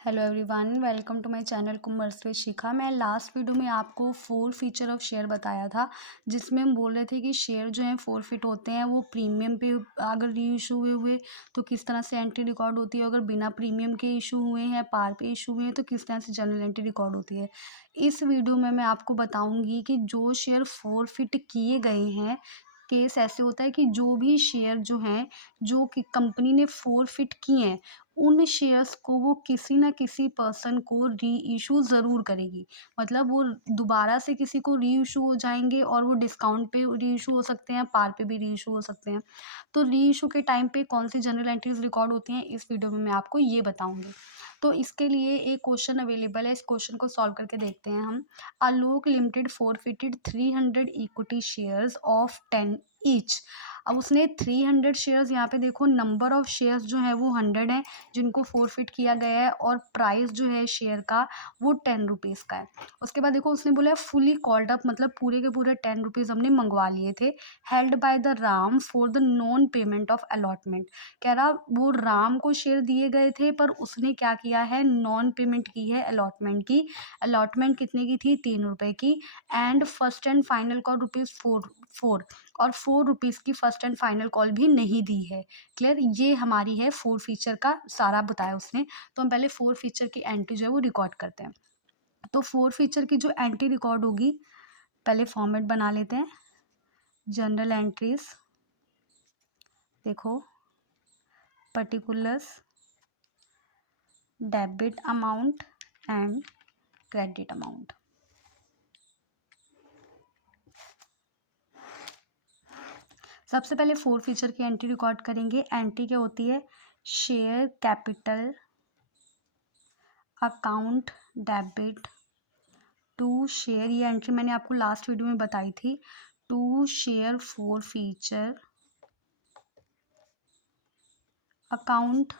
Hello everyone, welcome to my channel commerce with Shikha. मैं last video में आपको 4 feature of share बताया था, जिसमें हम बोल रहे थे कि शेयर जो हैं फॉरफिट होते हैं वो प्रीमियम पे अगर री इशू हुए तो किस तरह से एंट्री रिकॉर्ड होती है, अगर बिना प्रीमियम के इशू हुए हैं, पार पे इशू हुए हैं तो किस तरह से जनरल एंट्री रिकॉर्ड होती है। इस वीडियो में मैं आपको बताऊंगी कि जो शेयर फॉरफिट किए गए हैं, केस ऐसे होता है कि जो भी शेयर जो हैं जो कि कंपनी ने फॉरफिट किए हैं, उन शेयर्स को वो किसी न किसी पर्सन को री इशू ज़रूर करेगी। मतलब वो दोबारा से किसी को री इशू हो जाएँगे और वो डिस्काउंट पे री इशू हो सकते हैं, पार पे भी री इशू हो सकते हैं। तो री इशू के टाइम पे कौन-सी जनरल एंट्रीज़ रिकॉर्ड होती हैं, इस वीडियो में मैं आपको ये बताऊँगी। तो इसके लिए एक क्वेश्चन अवेलेबल है, इस क्वेश्चन को सॉल्व करके देखते हैं हम। Alok limited forfeited 300 equity shares of 10 each. अब उसने 300 शेयर्स, यहाँ पे देखो नंबर ऑफ शेयर्स जो है वो 100 है जिनको फोरफिट किया गया है, और प्राइस जो है शेयर का वो 10 रुपीज़ का है। उसके बाद देखो उसने बोला है फुली कॉल्ड अप, मतलब पूरे के पूरे 10 रुपीज़ हमने मंगवा लिए थे, held by the Ram for the non payment of allotment. कह रहा वो राम को शेयर दिए गए थे पर उसने क्या किया है, नॉन पेमेंट की है अलॉटमेंट की। अलॉटमेंट कितने की थी, 3 रुपए की। And first and final call rupees four four और 4 रुपीज़ की फर्स्ट एंड फाइनल कॉल भी नहीं दी है। क्लियर, ये हमारी है 4 फीचर का सारा बताया उसने। तो हम पहले 4 फीचर की एंट्री जो है वो रिकॉर्ड करते हैं। तो 4 फीचर की जो एंट्री रिकॉर्ड होगी, पहले फॉर्मेट बना लेते हैं। जनरल एंट्रीज, देखो particulars, debit amount and credit amount. सबसे पहले 4 फीचर की एंट्री रिकॉर्ड करेंगे। एंट्री क्या होती है, share capital account debit to share. ये एंट्री मैंने आपको लास्ट वीडियो में बताई थी। To share forfeiture account.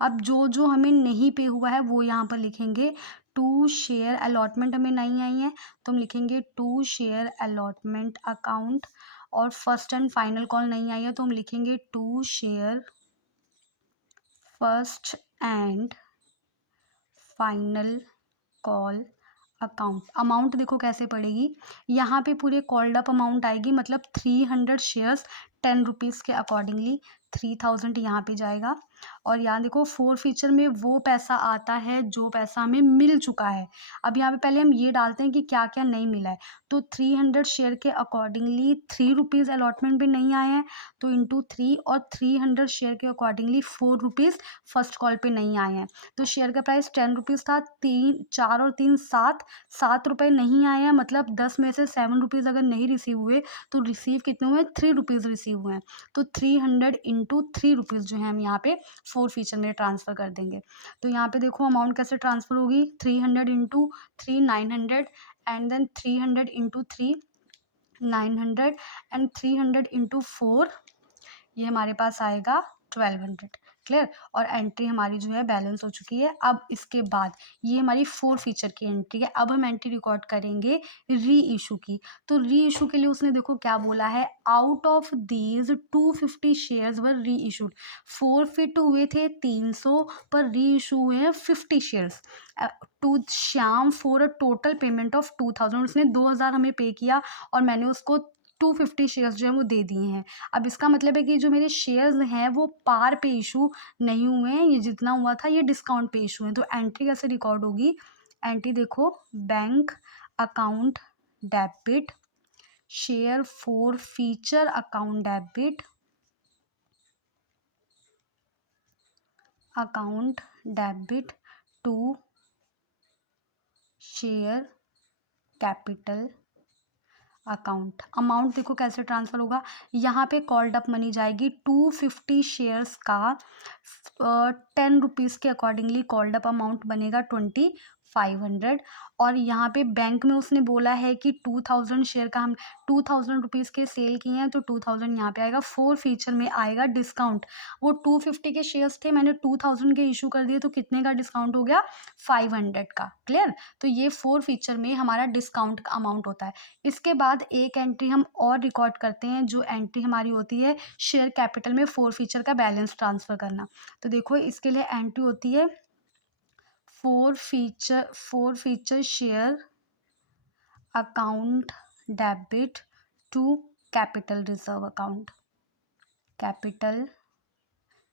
अब जो जो हमें नहीं पे हुआ है वो यहाँ पर लिखेंगे। टू शेयर अलॉटमेंट हमें नहीं आई है तो हम लिखेंगे टू शेयर अलॉटमेंट अकाउंट। और फर्स्ट एंड फाइनल कॉल नहीं आई है तो हम लिखेंगे to share first and final call account. Amount देखो कैसे पड़ेगी, यहाँ पे पूरे कॉल्ड अप अमाउंट आएगी, मतलब 300 शेयर्स 10 रुपीज़ के अकॉर्डिंगली 3000 यहाँ पे जाएगा। और यहाँ देखो 4 फीचर में वो पैसा आता है जो पैसा हमें मिल चुका है। अब यहाँ पे पहले हम ये डालते हैं कि क्या क्या नहीं मिला है। तो 300 शेयर के अकॉर्डिंगली 3 रुपीज़ अलॉटमेंट भी नहीं आए हैं, तो इंटू 3, और 300 शेयर के अकॉर्डिंगली 4 रुपीज़ फर्स्ट कॉल पे नहीं आए हैं। तो शेयर का प्राइस 10 रुपीज़ था, 3 4 और 3 7, 7 रुपये नहीं आए हैं, मतलब 10 में से 7 रुपीज़ अगर नहीं रिसीव हुए तो रिसीव कितने हुए, 3 रुपीज़ रिसीव हुए हैं। तो 300 इंटू 3 रुपीज़ जो है हम यहाँ पे 4 फीचर में ट्रांसफ़र कर देंगे। तो यहाँ पे देखो अमाउंट कैसे ट्रांसफ़र होगी, 300 into 3 900, and then 300 into 3 900, and 300 into 4, ये हमारे पास आएगा 1200। क्लियर, और एंट्री हमारी जो है बैलेंस हो चुकी है। अब इसके बाद ये हमारी 4 फीचर की एंट्री है। अब हम एंट्री रिकॉर्ड करेंगे री इशू की। तो री इशू के लिए उसने देखो क्या बोला है, आउट ऑफ दीज 250 शेयर्स वर री इशूड। फॉरफिट हुए थे 300 पर री इशू हुए हैं 50 shares to Shyam for a total payment of 2000। उसने 2000 हमें पे किया और मैंने उसको 250 शेयर्स जो है वो दे दिए हैं। अब इसका मतलब है कि जो मेरे शेयर्स हैं वो पार पे इशू नहीं हुए हैं, ये जितना हुआ था ये डिस्काउंट पे इशू है। तो एंट्री कैसे रिकॉर्ड होगी, एंट्री देखो, bank account debit share forfeiture account debit account debit to share capital account. Amount देखो कैसे ट्रांसफ़र होगा, यहाँ पे कॉल्ड अप मनी जाएगी 250 शेयर्स का 10 रुपीज़ के अकॉर्डिंगली कॉल्ड अप अमाउंट बनेगा 2500। और यहाँ पे बैंक में उसने बोला है कि 2000 शेयर का हम 2000 रुपीज़ के सेल किए हैं तो 2000 यहाँ पे आएगा। 4 फीचर में आएगा डिस्काउंट, वो 250 के शेयर्स थे, मैंने 2000 के इशू कर दिए तो कितने का डिस्काउंट हो गया, 500 का। क्लियर, तो ये 4 फीचर में हमारा डिस्काउंट का अमाउंट होता है। इसके बाद एक एंट्री हम और रिकॉर्ड करते हैं, जो एंट्री हमारी होती है शेयर कैपिटल में 4 फीचर का बैलेंस ट्रांसफ़र करना। तो देखो इसके लिए एंट्री होती है forfeiture share account debit to capital reserve account, capital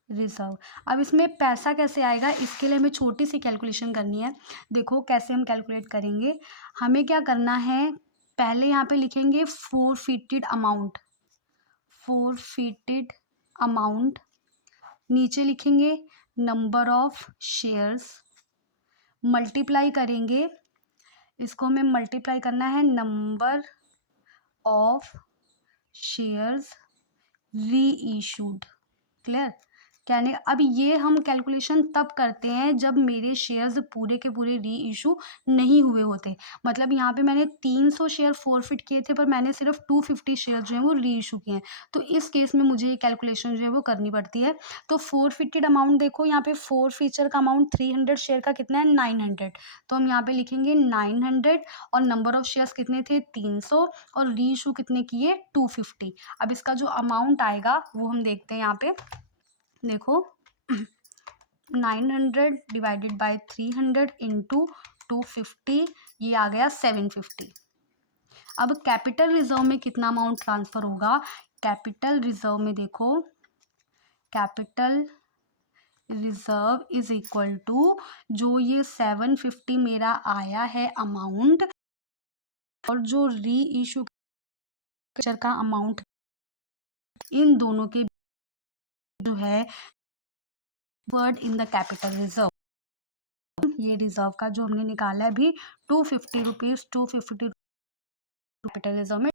reserve. अब इसमें पैसा कैसे आएगा, इसके लिए हमें छोटी सी कैलकुलेशन करनी है। देखो कैसे हम कैलकुलेट करेंगे। हमें क्या करना है, पहले यहाँ पे लिखेंगे फोरफिटेड अमाउंट, नीचे लिखेंगे नंबर ऑफ शेयर्स, मल्टीप्लाई करेंगे, इसको हमें मल्टीप्लाई करना है नंबर ऑफ शेयर्स री इशूड। क्लियर। यानी अब ये हम कैलकुलेशन तब करते हैं जब मेरे शेयर्स पूरे के पूरे री इशू नहीं हुए होते। मतलब यहाँ पे मैंने 300 शेयर फोरफिट किए थे, पर मैंने सिर्फ 250 शेयर जो है वो री इशू किए हैं। तो इस केस में मुझे ये कैलकुलेशन जो है वो करनी पड़ती है। तो फोरफिटेड अमाउंट देखो, यहाँ पे फोर फीचर का अमाउंट 300 शेयर का कितना है, 900। तो हम यहाँ पे लिखेंगे 900, और नंबर ऑफ शेयर्स कितने थे, 300, और री इशू कितने किए, 250। अब इसका जो अमाउंट आएगा वो हम देखते हैं यहाँ पे। देखो 900 डिवाइडेड बाय 300 इंटू 250, ये आ गया 750। अब कैपिटल रिजर्व में कितना अमाउंट ट्रांसफर होगा, कैपिटल रिजर्व में देखो, capital reserve is equal to जो ये 750 मेरा आया है अमाउंट, और जो री इशू का अमाउंट, इन दोनों के जो है word in the capital reserve. ये रिजर्व का जो हमने निकाला है अभी 250 रुपीज, 250 कैपिटल रिजर्व में